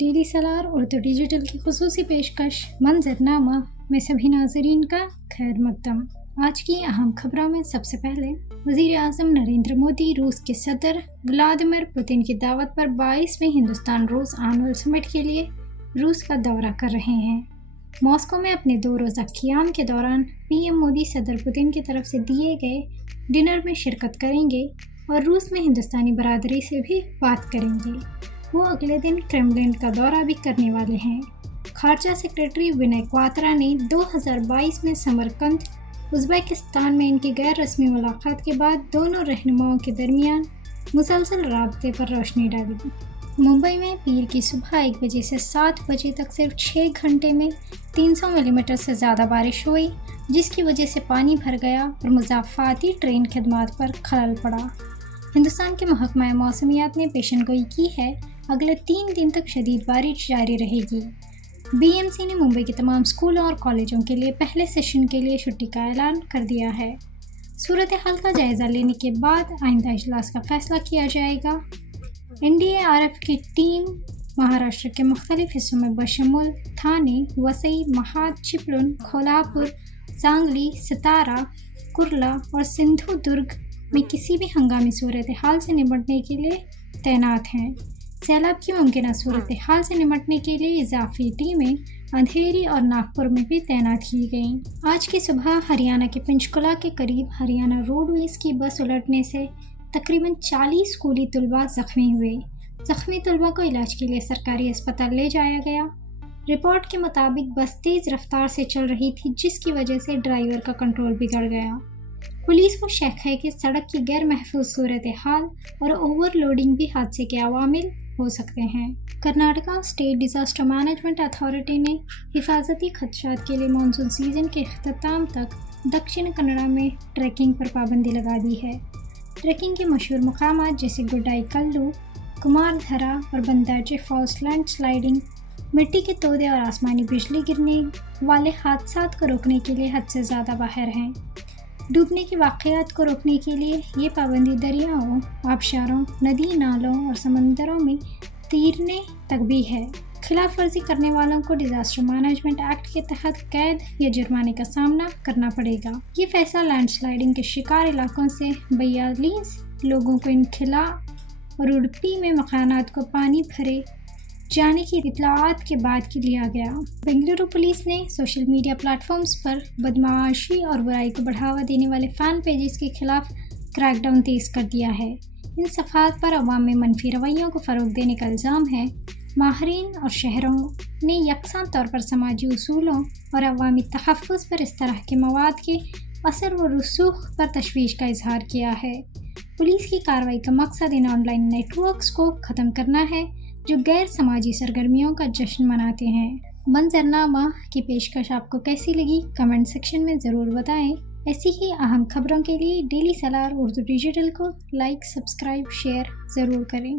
Daily Salaar Urdu digital की खुसूसी पेशकश मंजरनामा में सभी नाजरीन का खैर मकदम। आज की अहम खबरों में सबसे पहले वज़ीर आज़म नरेंद्र मोदी रूस के सदर व्लादिमीर पुतिन की दावत पर 22वें हिंदुस्तान रूस एनुअल समिट के लिए रूस का दौरा कर रहे हैं। मॉस्को में अपने 2 रोज़ा क़ियाम के दौरान पीएम मोदी सदर पुतिन की तरफ से दिए गए डिनर में शिरकत करेंगे और रूस में हिंदुस्तानी बरादरी से भी बात करेंगे। वो अगले दिन क्रेमलिन का दौरा भी करने वाले हैं। खारजा सेक्रेटरी विनय क्वात्रा ने 2022 में समरकंद उज़्बेकिस्तान में इनकी गैर रस्मी मुलाकात के बाद दोनों रहनुमाओं के दरमियान मुसलसल राबते पर रोशनी डाली। मुंबई में पीर की सुबह 1 बजे से 7 बजे तक सिर्फ 6 घंटे में 300 मिलीमीटर से ज़्यादा बारिश हुई, जिसकी वजह से पानी भर गया और मुज़ाफ़ाती ट्रेन खदमात पर खलल पड़ा। हिंदुस्तान के महकमा मौसमियात ने पेशेनगोई की है, अगले 3 दिन तक शदीद बारिश जारी रहेगी। बीएमसी ने मुंबई के तमाम स्कूलों और कॉलेजों के लिए पहले सेशन के लिए छुट्टी का ऐलान कर दिया है। सूरत हाल का जायज़ा लेने के बाद आइंदा इजलास का फैसला किया जाएगा। एनडीआरएफ की टीम महाराष्ट्र के मुख्तलिफ हिस्सों में बशमूल थाने, वसई, महाड, चिपळूण, कोल्हापुर, सांगली, सतारा, कुर्ला और सिंधुदुर्ग में किसी भी हंगामी सूरत हाल से निपटने के लिए तैनात हैं। सैलाब की मुमकिन सूरत हाल से निपटने के लिए इजाफी टीमें अंधेरी और नागपुर में भी तैनात की गईं। आज की सुबह हरियाणा के पंचकुला के करीब हरियाणा रोडवेज की बस उलटने से तकरीबन 40 स्कूली तलबा जख्मी हुए। जख्मी तलबा को इलाज के लिए सरकारी अस्पताल ले जाया गया। रिपोर्ट के मुताबिक बस तेज़ रफ्तार से चल रही थी, जिसकी वजह से ड्राइवर का कंट्रोल बिगड़ गया। पुलिस को शक है कि सड़क की गैर महफूज सूरत हाल और ओवरलोडिंग भी हादसे के अवामिल हो सकते हैं। Karnataka state disaster management authority ने हिफाजती खदशात के लिए मानसून सीजन के अख्ताम तक दक्षिण कन्नड़ा में ट्रैकिंग पर पाबंदी लगा दी है। ट्रैकिंग के मशहूर मकामात जैसे गुड्डाईकल्लू, कुमारधरा और बंदाजे फॉल्स लैंडस्लाइडिंग, मिट्टी के तोदे और आसमानी बिजली गिरने वाले हादसात को रोकने के लिए हद से ज़्यादा बाहर हैं। डूबने के वाक़यात को रोकने के लिए ये पाबंदी दरियाओं, आबशारों, नदी नालों और समंदरों में तैरने तक भी है। खिलाफ वर्जी करने वालों को डिज़ास्टर मैनेजमेंट एक्ट के तहत कैद या जुर्माने का सामना करना पड़ेगा। ये फैसला लैंडस्लाइडिंग के शिकार इलाकों से 42 लोगों को इन खिला और उडुपी में मकानात को पानी भरे जाने की इत्तलाआत के बाद की लिया गया। बेंगलुरु पुलिस ने सोशल मीडिया प्लेटफॉर्म्स पर बदमाशी और बुराई को बढ़ावा देने वाले फ़ैन पेजेस के खिलाफ क्रैकडाउन तेज़ कर दिया है। इन सफ़ात पर अवाम में मनफी रवैयों को फ़रोग़ देने का इल्ज़ाम है। माहरीन और शहरों ने यकसां तौर पर समाजी उसूलों और अवामी तहफ़्फ़ुज़ पर इस तरह के मवाद के असर व रसूख़ पर तशवीश का इजहार किया है। पुलिस की कार्रवाई का मकसद इन ऑनलाइन नेटवर्क्स को ख़त्म करना है जो गैर समाजी सरगर्मियों का जश्न मनाते हैं। मंजरनामा की पेशकश आपको कैसी लगी, कमेंट सेक्शन में ज़रूर बताएं। ऐसी ही अहम खबरों के लिए डेली सलार उर्दू डिजिटल को लाइक, सब्सक्राइब, शेयर ज़रूर करें।